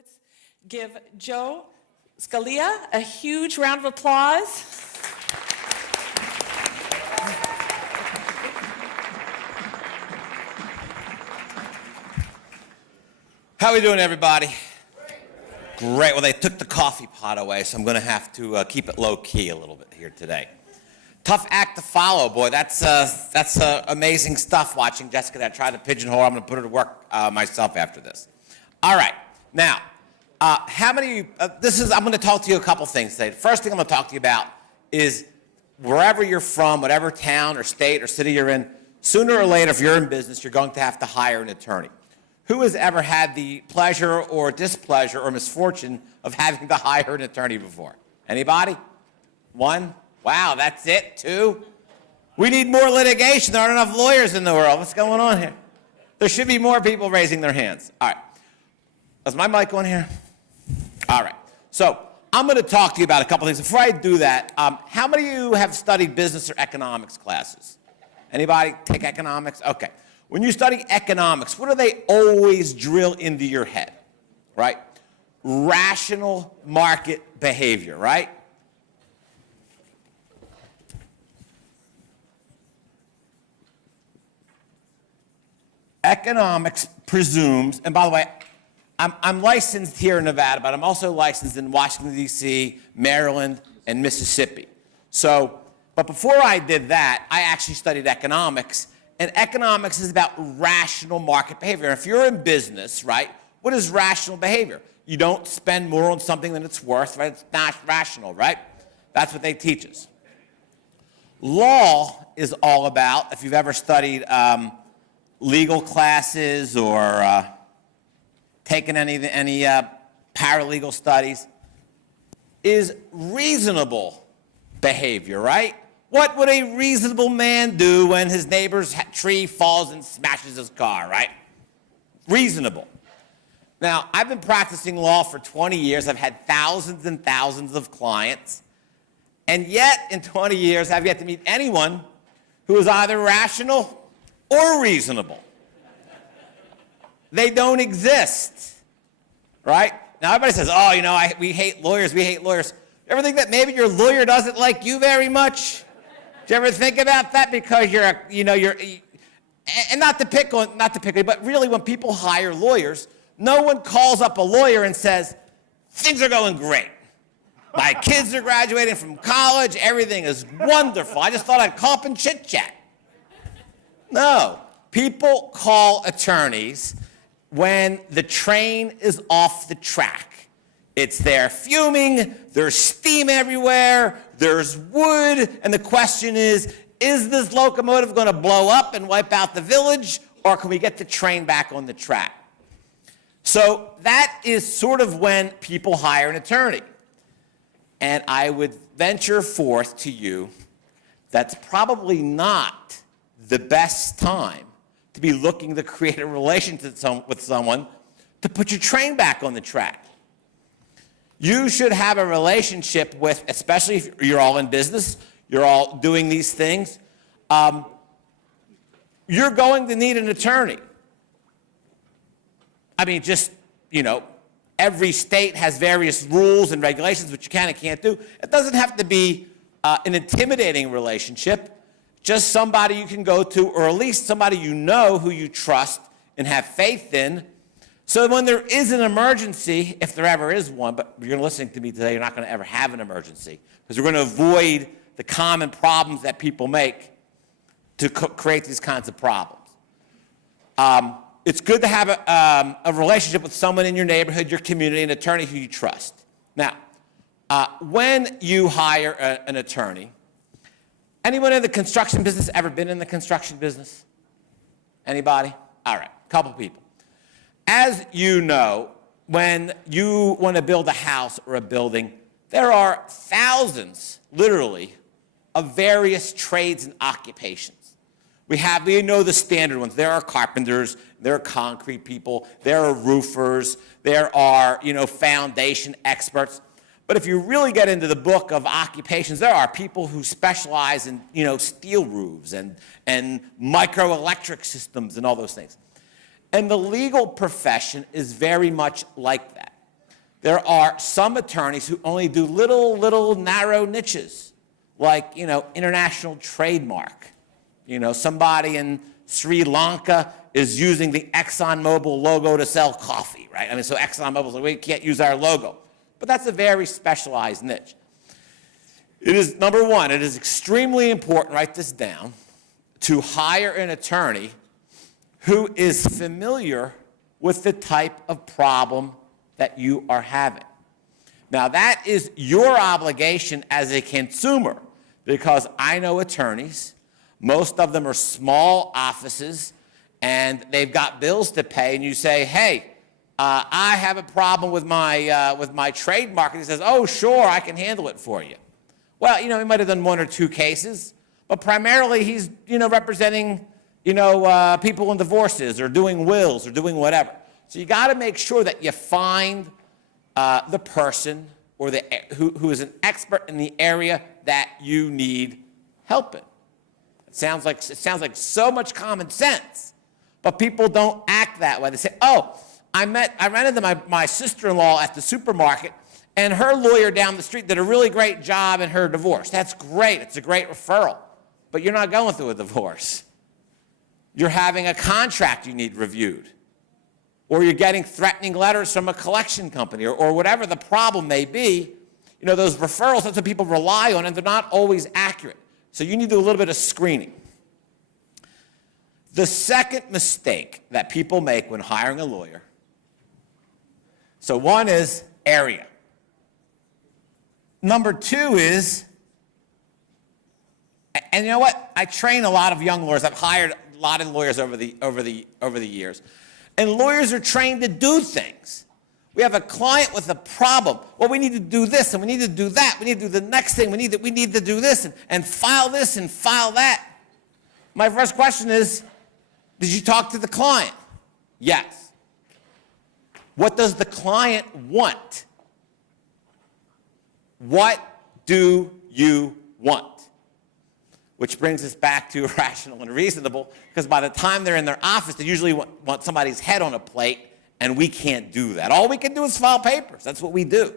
Let's give Joe Scalia a huge round of applause. How are we doing, everybody? Great. Well, they took the coffee pot away, so I'm going to have to keep it low-key a little bit here today. Tough act to follow, boy. That's amazing stuff watching Jessica that tried to pigeonhole. I'm going to put her to work myself after this. All right. Now, how many I'm going to talk to you a couple things today. The first thing I'm going to talk to you about is wherever you're from, whatever town or state or city you're in, sooner or later, if you're in business, you're going to have to hire an attorney. Who has ever had the pleasure or displeasure or misfortune of having to hire an attorney before? Anybody? One? Wow, that's it? Two? We need more litigation. There aren't enough lawyers in the world. What's going on here? There should be more people raising their hands. All right. Is my mic on here? All right. So I'm going to talk to you about a couple things. Before I do that, how many of you have studied business or economics classes? Anybody take economics? Okay. When you study economics, what do they always drill into your head, right? Rational market behavior, right? Economics presumes, and by the way, I'm licensed here in Nevada, but I'm also licensed in Washington, D.C., Maryland, and Mississippi. So, but before I did that, I actually studied economics. And economics is about rational market behavior. If you're in business, right, what is rational behavior? You don't spend more on something than it's worth, right? It's not rational, right? That's what they teach us. Law is all about, if you've ever studied legal classes or taken any paralegal studies, is reasonable behavior, right? What would a reasonable man do when his neighbor's tree falls and smashes his car, right? Reasonable. Now, I've been practicing law for 20 years. I've had thousands and thousands of clients. And yet, in 20 years, I've yet to meet anyone who is either rational or reasonable. They don't exist, right? Now, everybody says, oh, you know, we hate lawyers, we hate lawyers. You ever think that maybe your lawyer doesn't like you very much? Do you ever think about that? Because you're and not to pick on, but really when people hire lawyers, no one calls up a lawyer and says, things are going great. My kids are graduating from college, everything is wonderful. I just thought I'd call up and chit-chat. No, people call attorneys when the train is off the track. It's there fuming, there's steam everywhere, there's wood, and the question is this locomotive going to blow up and wipe out the village, or can we get the train back on the track? So that is sort of when people hire an attorney. And I would venture forth to you that's probably not the best time to be looking to create a relationship with someone to put your train back on the track. You should have a relationship with, especially if you're all in business, you're all doing these things, you're going to need an attorney. I mean, just, you know, every state has various rules and regulations, which you can and can't do. It doesn't have to be an intimidating relationship, just somebody you can go to, or at least somebody you know who you trust and have faith in. So when there is an emergency, if there ever is one, but you're listening to me today, you're not going to ever have an emergency, because we're going to avoid the common problems that people make to create these kinds of problems. It's good to have a relationship with someone in your neighborhood, your community, an attorney who you trust. Now, when you hire an attorney, anyone in the construction business ever been in the construction business? Anybody? All right, a couple people. As you know, when you want to build a house or a building, there are thousands, literally, of various trades and occupations. We know the standard ones. There are carpenters, there are concrete people, there are roofers, there are, foundation experts. But if you really get into the book of occupations, there are people who specialize in, steel roofs and microelectric systems and all those things. And the legal profession is very much like that. There are some attorneys who only do little narrow niches, like, international trademark. Somebody in Sri Lanka is using the ExxonMobil logo to sell coffee, right? So ExxonMobil's like, we can't use our logo. But that's a very specialized niche. It is, number one, it is extremely important, write this down, to hire an attorney who is familiar with the type of problem that you are having. Now, that is your obligation as a consumer, because I know attorneys, most of them are small offices, and they've got bills to pay, and you say, hey, I have a problem with my trademark, and he says, oh, sure, I can handle it for you. Well, he might have done one or two cases, but primarily he's, representing, people in divorces or doing wills or doing whatever. So you got to make sure that you find the person or who is an expert in the area that you need help in. It sounds like so much common sense, but people don't act that way. They say, oh, I ran into my sister-in-law at the supermarket, and her lawyer down the street did a really great job in her divorce. That's great. It's a great referral. But you're not going through a divorce. You're having a contract you need reviewed. Or you're getting threatening letters from a collection company, or whatever the problem may be. Those referrals, that's what people rely on, and they're not always accurate. So you need to do a little bit of screening. The second mistake that people make when hiring a lawyer, so one is area. Number two is, and you know what? I train a lot of young lawyers. I've hired a lot of lawyers over the years. And lawyers are trained to do things. We have a client with a problem. Well, we need to do this, and we need to do that. We need to do the next thing. We need to do this, and file this, and file that. My first question is, did you talk to the client? Yes. What does the client want? What do you want? Which brings us back to rational and reasonable, because by the time they're in their office, they usually want somebody's head on a plate, and we can't do that. All we can do is file papers. That's what we do.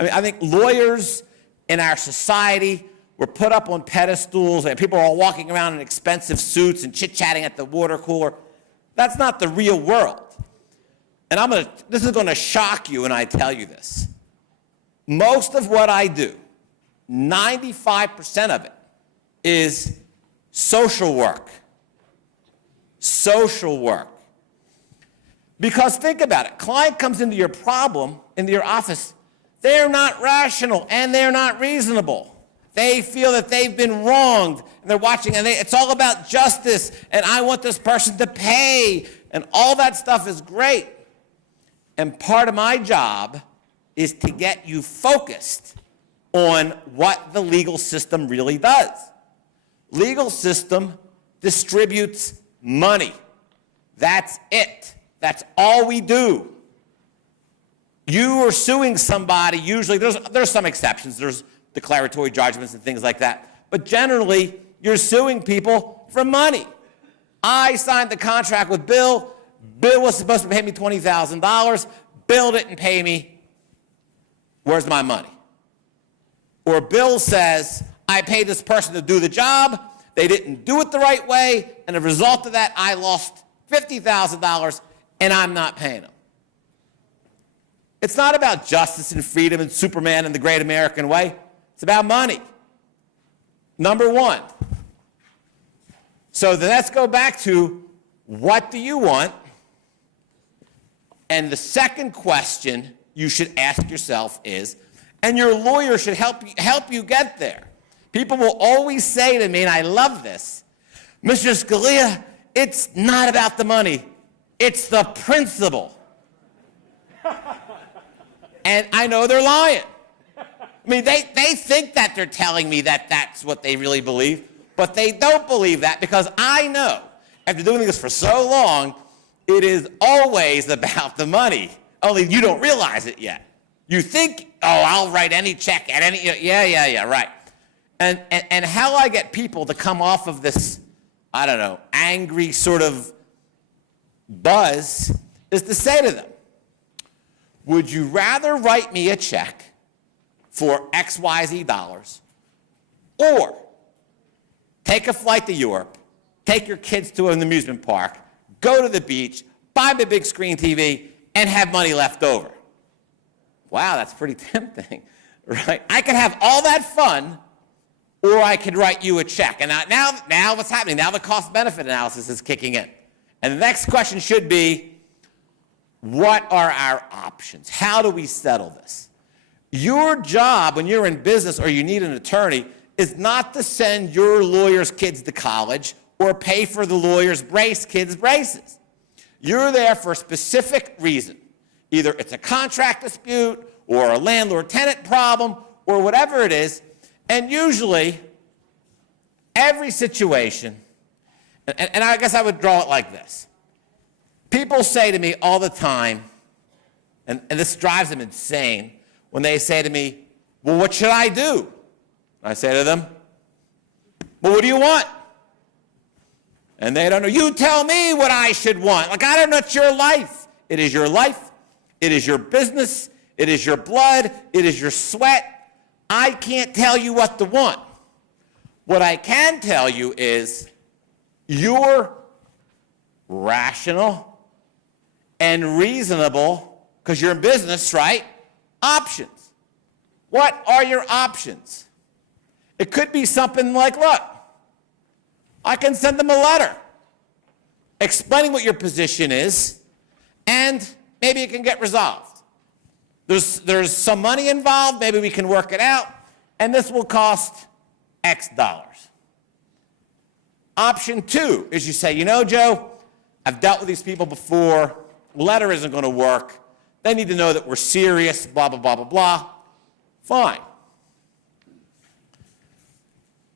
I think lawyers in our society were put up on pedestals, and people are all walking around in expensive suits and chit-chatting at the water cooler. That's not the real world. And this is going to shock you when I tell you this. Most of what I do, 95% of it, is social work. Social work. Because think about it. Client comes into your problem, into your office, they're not rational and they're not reasonable. They feel that they've been wronged, and they're watching, and it's all about justice, and I want this person to pay, and all that stuff is great. And part of my job is to get you focused on what the legal system really does. Legal system distributes money. That's it. That's all we do. You are suing somebody, usually, there's some exceptions, there's declaratory judgments and things like that, but generally, you're suing people for money. I signed the contract with Bill. Bill was supposed to pay me $20,000. Bill didn't pay me. Where's my money? Or Bill says, I paid this person to do the job. They didn't do it the right way, and as a result of that, I lost $50,000, and I'm not paying them. It's not about justice and freedom and Superman and the great American way. It's about money. Number one. So then let's go back to, what do you want? And the second question you should ask yourself is, and your lawyer should help you get there. People will always say to me, and I love this, Mr. Scalia, it's not about the money. It's the principle. And I know they're lying. I mean, they think that they're telling me that that's what they really believe, but they don't believe that, because I know, after doing this for so long, it is always about the money. Only you don't realize it yet. You think, oh, I'll write any check at any, yeah, right. And how I get people to come off of this, I don't know, angry sort of buzz is to say to them, would you rather write me a check for XYZ dollars or take a flight to Europe, take your kids to an amusement park, go to the beach, buy me a big screen TV, and have money left over? Wow, that's pretty tempting, right? I could have all that fun, or I could write you a check. And now what's happening? Now the cost-benefit analysis is kicking in. And the next question should be, what are our options? How do we settle this? Your job when you're in business or you need an attorney is not to send your lawyer's kids to college or pay for the lawyer's kids' braces. You're there for a specific reason. Either it's a contract dispute or a landlord-tenant problem or whatever it is. And usually, every situation, and I guess I would draw it like this. People say to me all the time, and this drives them insane, when they say to me, well, what should I do? I say to them, well, what do you want? And they don't know. You tell me what I should want. Like, I don't know, it's your life. It is your life. It is your business. It is your blood. It is your sweat. I can't tell you what to want. What I can tell you is you're rational and reasonable, because you're in business, right? Options. What are your options? It could be something like, look, I can send them a letter explaining what your position is, and maybe it can get resolved. There's some money involved, maybe we can work it out, and this will cost X dollars. Option two is you say, you know, Joe, I've dealt with these people before, letter isn't going to work, they need to know that we're serious, blah, blah, blah, blah, blah. Fine.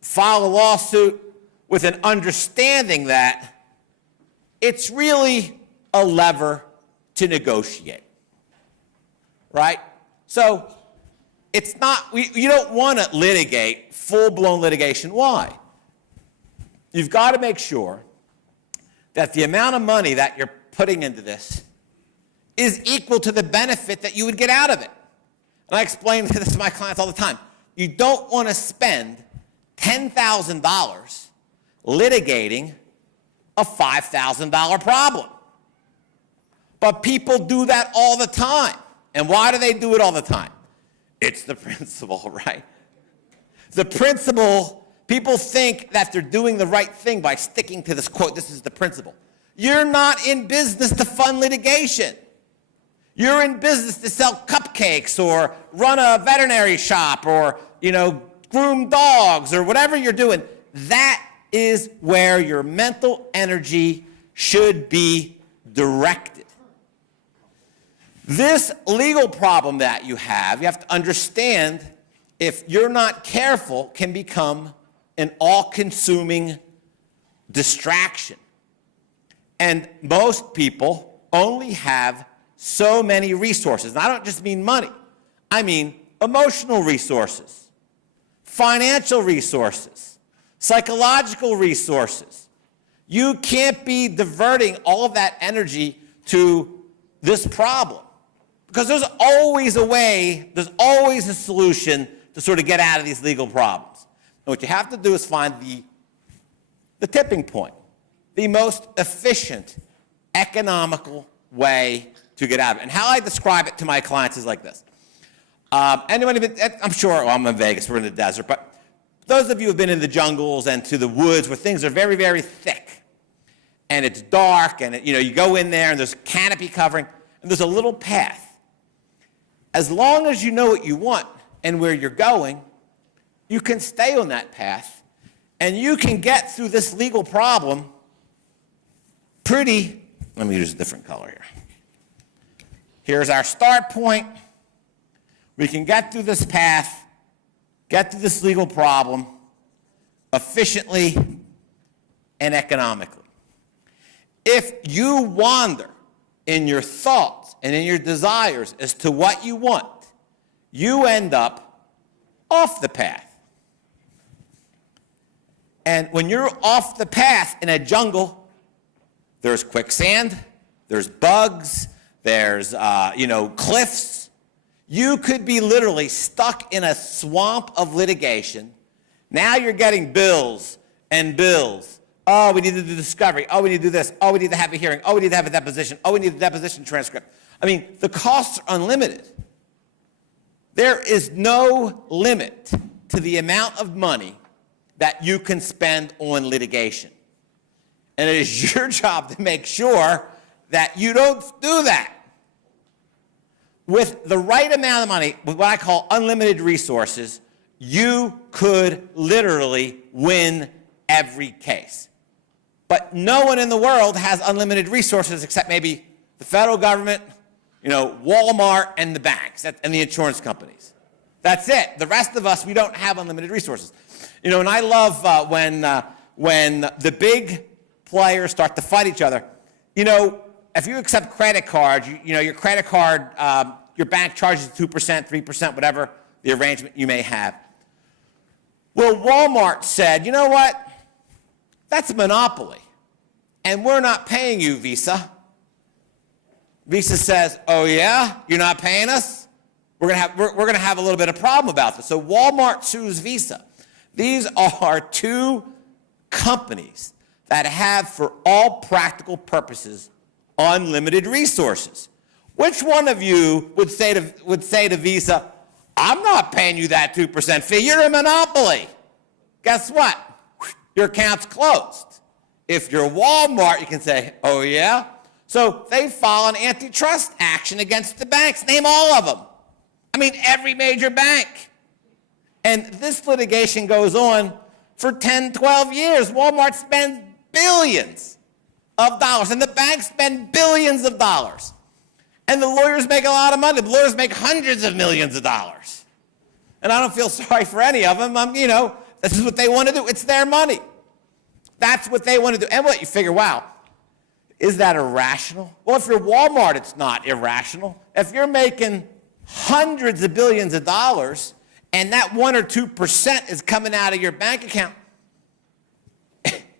File a lawsuit with an understanding that it's really a lever to negotiate, right? So it's not, you don't want to litigate, full-blown litigation. Why? You've got to make sure that the amount of money that you're putting into this is equal to the benefit that you would get out of it. And I explain this to my clients all the time. You don't want to spend $10,000 litigating a $5,000 problem. But people do that all the time. And why do they do it all the time? It's the principle, right? The principle, people think that they're doing the right thing by sticking to this quote, this is the principle. You're not in business to fund litigation. You're in business to sell cupcakes or run a veterinary shop or, groom dogs or whatever you're doing. That is where your mental energy should be directed. This legal problem that you have to understand, if you're not careful, can become an all-consuming distraction. And most people only have so many resources. And I don't just mean money. I mean emotional resources, financial resources, psychological resources. You can't be diverting all of that energy to this problem, because there's always a way, there's always a solution to sort of get out of these legal problems. And what you have to do is find the tipping point, the most efficient, economical way to get out of it. And how I describe it to my clients is like this. I'm sure, I'm in Vegas, we're in the desert, but those of you who have been in the jungles and to the woods where things are very, very thick, and it's dark, and you go in there and there's canopy covering, and there's a little path. As long as you know what you want and where you're going, you can stay on that path, and you can get through this legal problem let me use a different color here. Here's our start point. We can get through this path, get through this legal problem efficiently and economically. If you wander in your thoughts and in your desires as to what you want, you end up off the path. And when you're off the path in a jungle, there's quicksand, there's bugs, there's, cliffs. You could be literally stuck in a swamp of litigation. Now you're getting bills and bills. Oh, we need to do discovery. Oh, we need to do this. Oh, we need to have a hearing. Oh, we need to have a deposition. Oh, we need a deposition transcript. I mean, the costs are unlimited. There is no limit to the amount of money that you can spend on litigation. And it is your job to make sure that you don't do that. With the right amount of money, with what I call unlimited resources, you could literally win every case. But no one in the world has unlimited resources except maybe the federal government, Walmart and the banks and the insurance companies. That's it. The rest of us, we don't have unlimited resources. And I love when the big players start to fight each other. If you accept credit cards, your credit card, your bank charges 2%, 3%, whatever the arrangement you may have. Well, Walmart said, you know what? That's a monopoly, and we're not paying you, Visa. Visa says, oh yeah, you're not paying us? We're gonna have a little bit of problem about this. So Walmart sues Visa. These are two companies that have, for all practical purposes, unlimited resources. Which one of you would say to Visa, I'm not paying you that 2% fee, you're a monopoly? Guess what? Your account's closed. If you're Walmart, you can say, oh yeah? So they file an antitrust action against the banks. Name all of them. I mean, every major bank. And this litigation goes on for 10, 12 years. Walmart spends billions of dollars, and the banks spend billions of dollars. And the lawyers make a lot of money. The lawyers make hundreds of millions of dollars. And I don't feel sorry for any of them. This is what they want to do. It's their money. That's what they want to do. And what you figure, wow, is that irrational? Well, if you're Walmart, it's not irrational. If you're making hundreds of billions of dollars and that 1 or 2% is coming out of your bank account,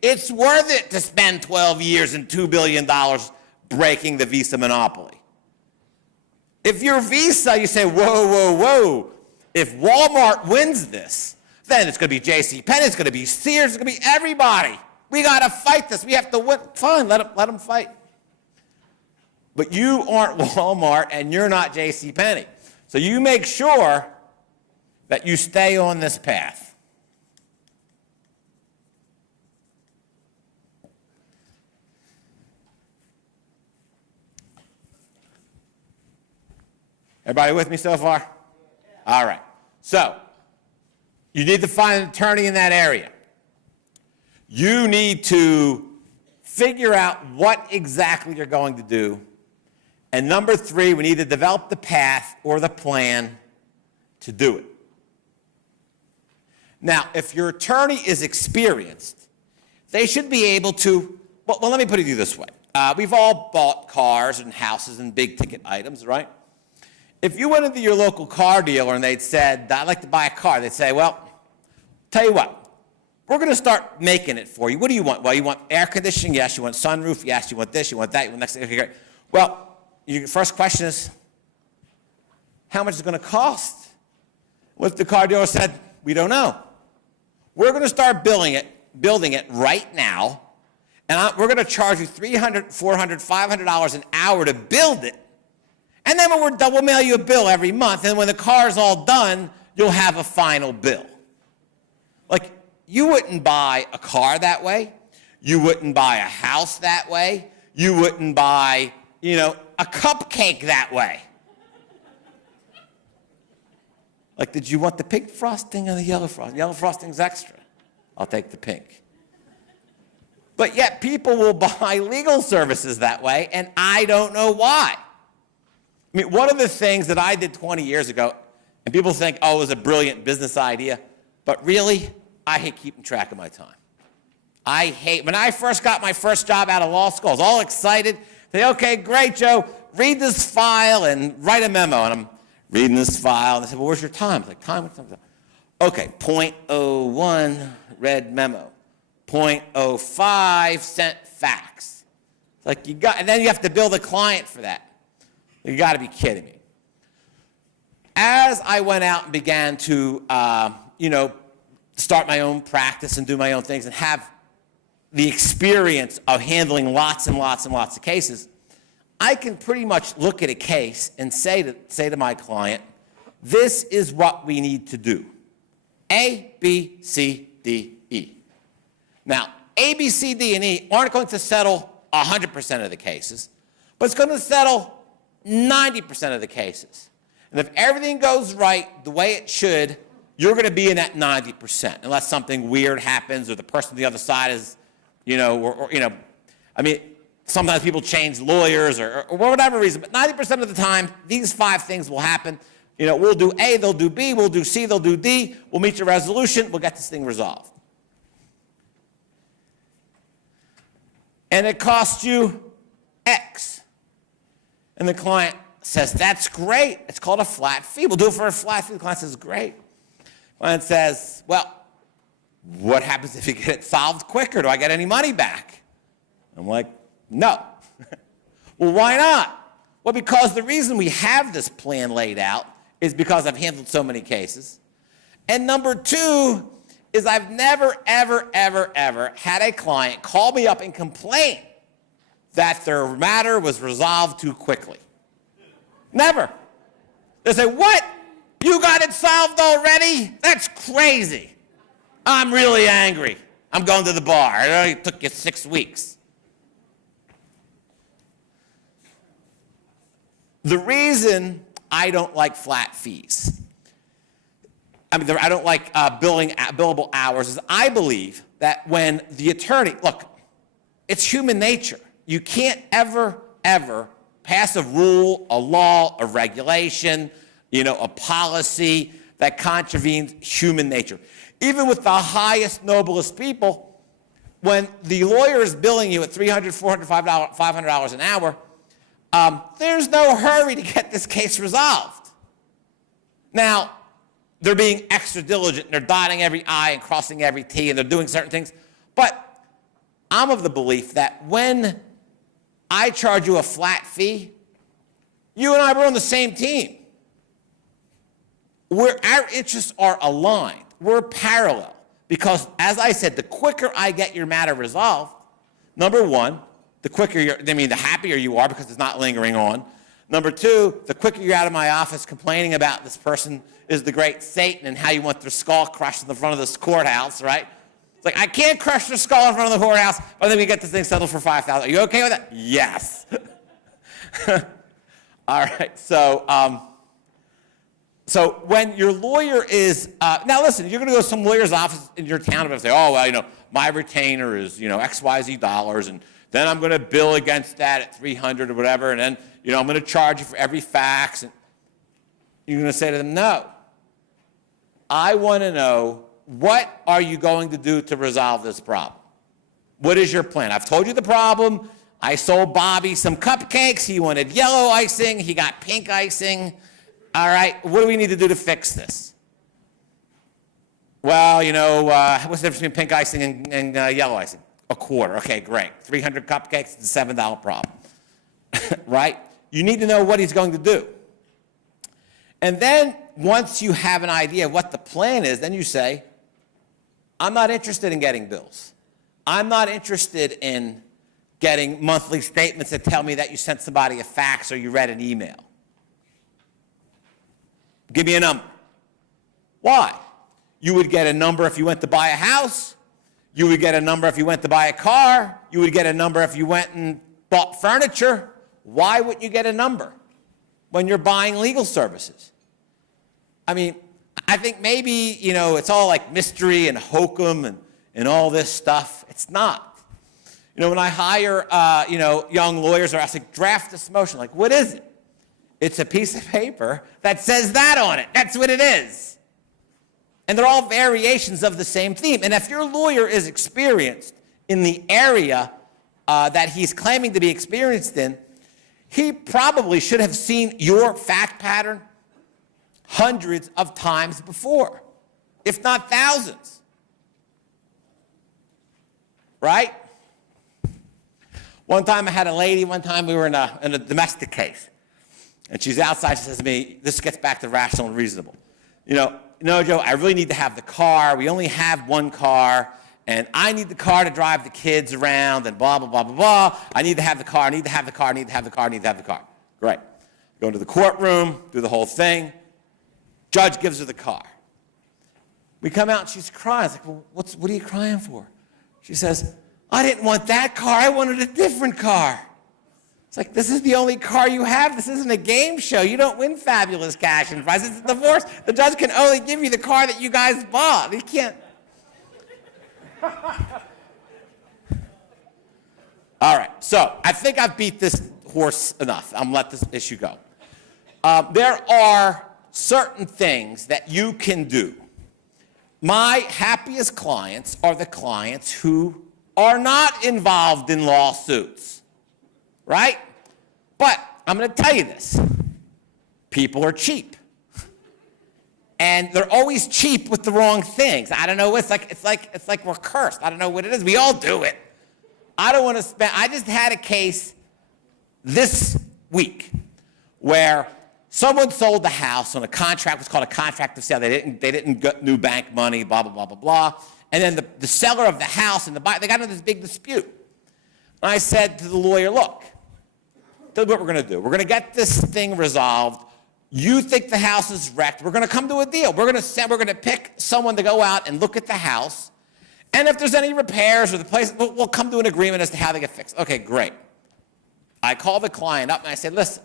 it's worth it to spend 12 years and $2 billion breaking the Visa monopoly. If you're Visa, you say, whoa, whoa, whoa. If Walmart wins this, then it's going to be JCPenney, it's going to be Sears, it's going to be everybody. We got to fight this. We have to win. Fine, let them fight. But you aren't Walmart and you're not JCPenney. So you make sure that you stay on this path. Everybody with me so far? All right. So, you need to find an attorney in that area. You need to figure out what exactly you're going to do. And number 3, we need to develop the path or the plan to do it. Now, if your attorney is experienced, they should be able to, well let me put it to you this way. We've all bought cars and houses and big ticket items, right? If you went into your local car dealer and they'd said, I'd like to buy a car, they'd say, well, tell you what, we're going to start making it for you. What do you want? Well, you want air conditioning? Yes. You want sunroof? Yes. You want this? You want that? You want next thing? Okay, great. Well, your first question is, how much is it going to cost? What if the car dealer said, we don't know. We're going to start building it right now, and we're going to charge you $300, $400, $500 an hour to build it. And then when we're done, we'll mail you a bill every month. And when the car's all done, you'll have a final bill. Like, you wouldn't buy a car that way. You wouldn't buy a house that way. You wouldn't buy, a cupcake that way. Like, did you want the pink frosting or the yellow frosting? Yellow frosting's extra. I'll take the pink. But yet people will buy legal services that way, and I don't know why. I mean, one of the things that I did 20 years ago, and people think, oh, it was a brilliant business idea, but really, I hate keeping track of my time. When I first got my first job out of law school, I was all excited. Say, okay, great, Joe, read this file and write a memo. And I'm reading this file, and they said, well, where's your time? I was like, time? What's time? Okay, 0.01, read memo. 0.05, sent fax. It's like and then you have to bill the client for that. You got to be kidding me. As I went out and began to, start my own practice and do my own things and have the experience of handling lots and lots and lots of cases, I can pretty much look at a case and say to my client, this is what we need to do. A, B, C, D, E. Now, A, B, C, D, and E aren't going to settle 100% of the cases, but it's going to settle 90% of the cases. And if everything goes right the way it should, you're going to be in that 90%, unless something weird happens or the person on the other side is, sometimes people change lawyers or whatever reason, but 90% of the time, these 5 things will happen. We'll do A, they'll do B, we'll do C, they'll do D, we'll meet your resolution, we'll get this thing resolved. And it costs you X. And the client says, that's great. It's called a flat fee. We'll do it for a flat fee. The client says, great. The client says, well, what happens if you get it solved quicker? Do I get any money back? I'm like, no. Well, why not? Well, because the reason we have this plan laid out is because I've handled so many cases. And number 2 is I've never, ever, ever, ever had a client call me up and complain that their matter was resolved too quickly. Never. They say, what? You got it solved already? That's crazy. I'm really angry. I'm going to the bar. It only took you 6 weeks. The reason I don't like flat fees, I don't like billable hours, is I believe that when the attorney, look, it's human nature. You can't ever, ever pass a rule, a law, a regulation, a policy that contravenes human nature. Even with the highest, noblest people, when the lawyer is billing you at $300, $400, $500 an hour, there's no hurry to get this case resolved. Now, they're being extra diligent, and they're dotting every I and crossing every T, and they're doing certain things. But I'm of the belief that when I charge you a flat fee, you and I were on the same team. Our interests are aligned. We're parallel. Because, as I said, the quicker I get your matter resolved, number 1, the happier you are because it's not lingering on. Number 2, the quicker you're out of my office complaining about this person is the great Satan and how you want their skull crushed in the front of this courthouse, right? It's like, I can't crush their skull in front of the courthouse, but then we get this thing settled for $5,000. Are you okay with that? Yes. All right, so when your lawyer is, now listen, you're going to go to some lawyer's office in your town and say, oh, well, my retainer is, XYZ dollars, and then I'm going to bill against that at $300 or whatever, and then, I'm going to charge you for every fax. And you're going to say to them, no. I want to know, what are you going to do to resolve this problem? What is your plan? I've told you the problem. I sold Bobby some cupcakes. He wanted yellow icing. He got pink icing. All right, what do we need to do to fix this? Well, what's the difference between pink icing and yellow icing? A quarter. Okay, great. 300 cupcakes, it's a $7 problem. Right? You need to know what he's going to do. And then once you have an idea of what the plan is, then you say, I'm not interested in getting bills. I'm not interested in getting monthly statements that tell me that you sent somebody a fax or you read an email. Give me a number. Why? You would get a number if you went to buy a house. You would get a number if you went to buy a car. You would get a number if you went and bought furniture. Why wouldn't you get a number when you're buying legal services? I think maybe, it's all like mystery and hokum and all this stuff. It's not. When I hire, young lawyers, or I say, draft this motion, like, what is it? It's a piece of paper that says that on it. That's what it is. And they're all variations of the same theme. And if your lawyer is experienced in the area that he's claiming to be experienced in, he probably should have seen your fact pattern hundreds of times before, if not thousands. Right? One time I had a lady, we were in a domestic case. And she's outside. She says to me, this gets back to rational and reasonable. No, Joe, I really need to have the car. We only have one car. And I need the car to drive the kids around and blah, blah, blah, blah, blah. I need to have the car. I need to have the car. I need to have the car. I need to have the car. Great. Go into the courtroom, do the whole thing. Judge gives her the car. We come out and she's crying. I was like, well, what are you crying for? She says, I didn't want that car. I wanted a different car. It's like, this is the only car you have. This isn't a game show. You don't win fabulous cash and prizes. It's a divorce. The judge can only give you the car that you guys bought. He can't. All right, so I think I've beat this horse enough. I'm going to let this issue go. There are certain things that you can do. My happiest clients are the clients who are not involved in lawsuits, right? But I'm going to tell you this. People are cheap. And they're always cheap with the wrong things. I don't know, it's like we're cursed. I don't know what it is. We all do it. I don't want to spend, I just had a case this week where someone sold the house on a contract. It was called a contract of sale. They didn't get new bank money, blah, blah, blah, blah, blah. And then the seller of the house and the buyer, they got into this big dispute. And I said to the lawyer, look, this is what we're going to do. We're going to get this thing resolved. You think the house is wrecked. We're going to come to a deal. We're going to pick someone to go out and look at the house. And if there's any repairs or the place, we'll come to an agreement as to how they get fixed. Okay, great. I call the client up and I say, listen,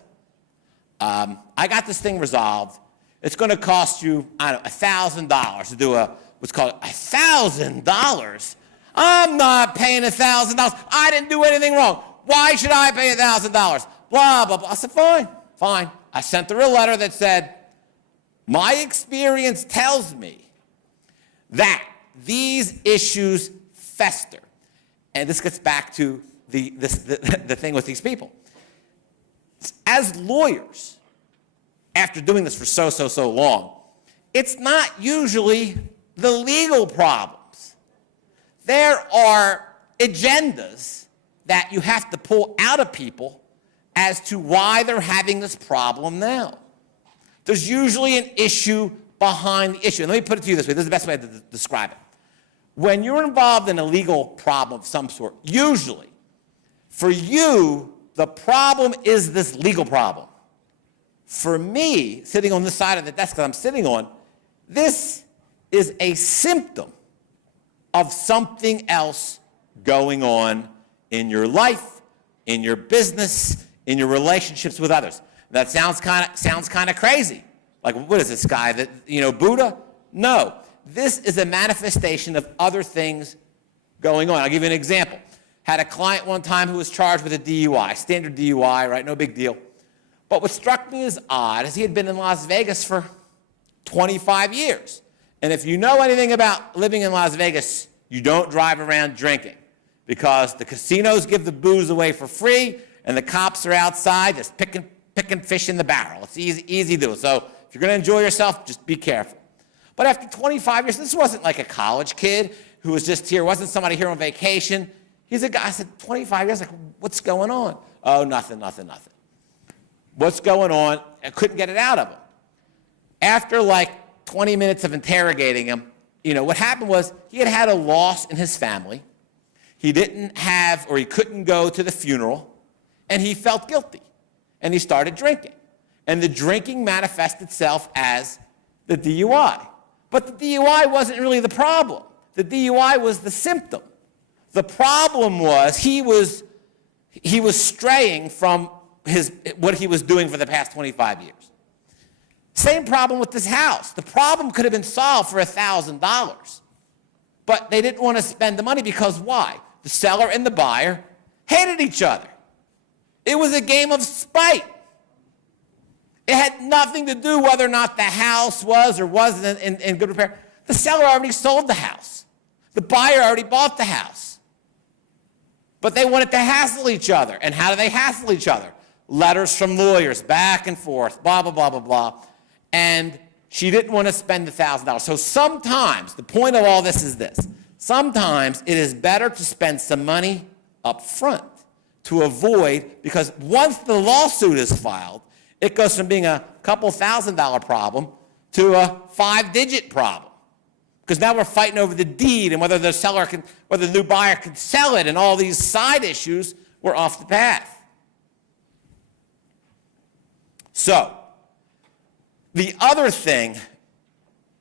I got this thing resolved. It's going to cost you, I don't know, $1,000 to do what's called $1,000. I'm not paying $1,000. I didn't do anything wrong. Why should I pay $1,000? Blah, blah, blah. I said, fine. I sent her a letter that said, my experience tells me that these issues fester. And this gets back to the thing with these people. As lawyers, after doing this for so long, it's not usually the legal problems. There are agendas that you have to pull out of people as to why they're having this problem now. There's usually an issue behind the issue. And let me put it to you this way. This is the best way to describe it. When you're involved in a legal problem of some sort, usually, for you, the problem is this legal problem. For me, sitting on this side of the desk that I'm sitting on, this is a symptom of something else going on in your life, in your business, in your relationships with others. That sounds kind of crazy. Like, what is this guy, Buddha? No. This is a manifestation of other things going on. I'll give you an example. Had a client one time who was charged with a DUI, standard DUI, right? No big deal. But what struck me as odd is he had been in Las Vegas for 25 years. And if you know anything about living in Las Vegas, you don't drive around drinking because the casinos give the booze away for free and the cops are outside just picking fish in the barrel. It's easy to do. So if you're going to enjoy yourself, just be careful. But after 25 years, this wasn't like a college kid who was just here, wasn't somebody here on vacation. He's a guy, I said, 25 years, like, what's going on? Oh, nothing. What's going on? I couldn't get it out of him. After like 20 minutes of interrogating him, what happened was he had a loss in his family. He didn't have, or he couldn't go to the funeral, and he felt guilty. And he started drinking. And the drinking manifested itself as the DUI. But the DUI wasn't really the problem. The DUI was the symptom. The problem was he was straying from what he was doing for the past 25 years. Same problem with this house. The problem could have been solved for $1,000. But they didn't want to spend the money because why? The seller and the buyer hated each other. It was a game of spite. It had nothing to do whether or not the house was or wasn't in good repair. The seller already sold the house. The buyer already bought the house. But they wanted to hassle each other. And how do they hassle each other? Letters from lawyers, back and forth, blah, blah, blah, blah, blah. And she didn't want to spend $1,000. So sometimes, the point of all this is this. Sometimes it is better to spend some money up front to avoid, because once the lawsuit is filed, It goes from being a couple $1,000 problem to a 5-digit problem. Because now we're fighting over the deed and whether the new buyer can sell it, and all these side issues, we're off the path. So, the other thing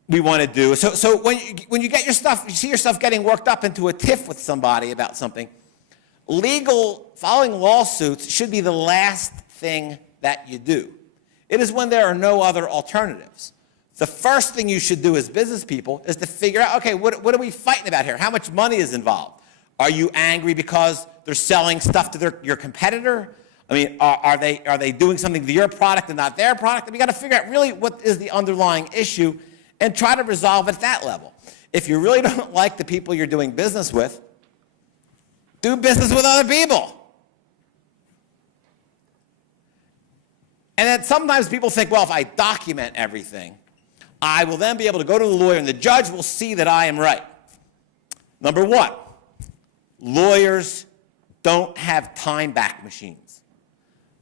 we want to do, so when you get your stuff, you see yourself getting worked up into a tiff with somebody about something, following lawsuits should be the last thing that you do. It is when there are no other alternatives. The first thing you should do as business people is to figure out, okay, what are we fighting about here? How much money is involved? Are you angry because they're selling stuff to your competitor? I mean, are they doing something to your product and not their product? We got to figure out really what is the underlying issue and try to resolve it at that level. If you really don't like the people you're doing business with, do business with other people. And then sometimes people think, well, if I document everything, I will then be able to go to the lawyer and the judge will see that I am right. Number one, lawyers don't have time-back machines.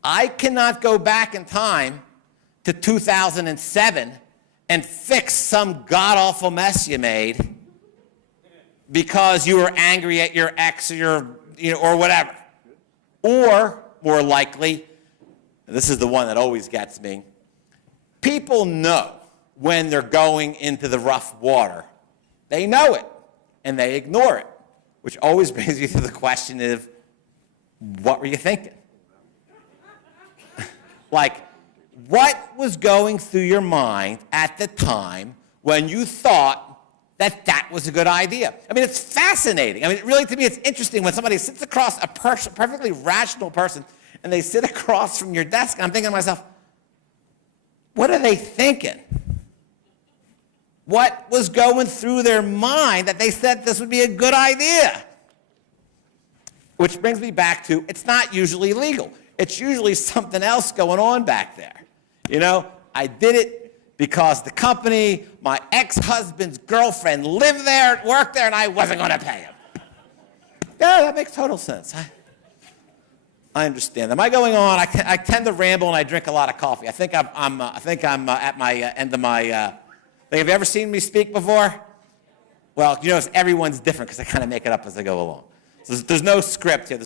I cannot go back in time to 2007 and fix some god-awful mess you made because you were angry at your ex or or whatever. Or, more likely, and this is the one that always gets me, people know when they're going into the rough water. They know it, and they ignore it, which always brings me to the question of, what were you thinking? Like, what was going through your mind at the time when you thought that that was a good idea? I mean, it's fascinating. I mean, really, to me, it's interesting when somebody sits across a perfectly rational person and they sit across from your desk, and I'm thinking to myself, what are they thinking? What was going through their mind that they said this would be a good idea? Which brings me back to, it's not usually legal. It's usually something else going on back there. You know, I did it because the company, my ex-husband's girlfriend lived there, worked there, and I wasn't going to pay him. Yeah, that makes total sense. I understand. Am I going on? I tend to ramble and I drink a lot of coffee. I think I'm at my end of my. Have you ever seen me speak before? Well, you know, everyone's different because I kind of make it up as I go along. So there's no script here.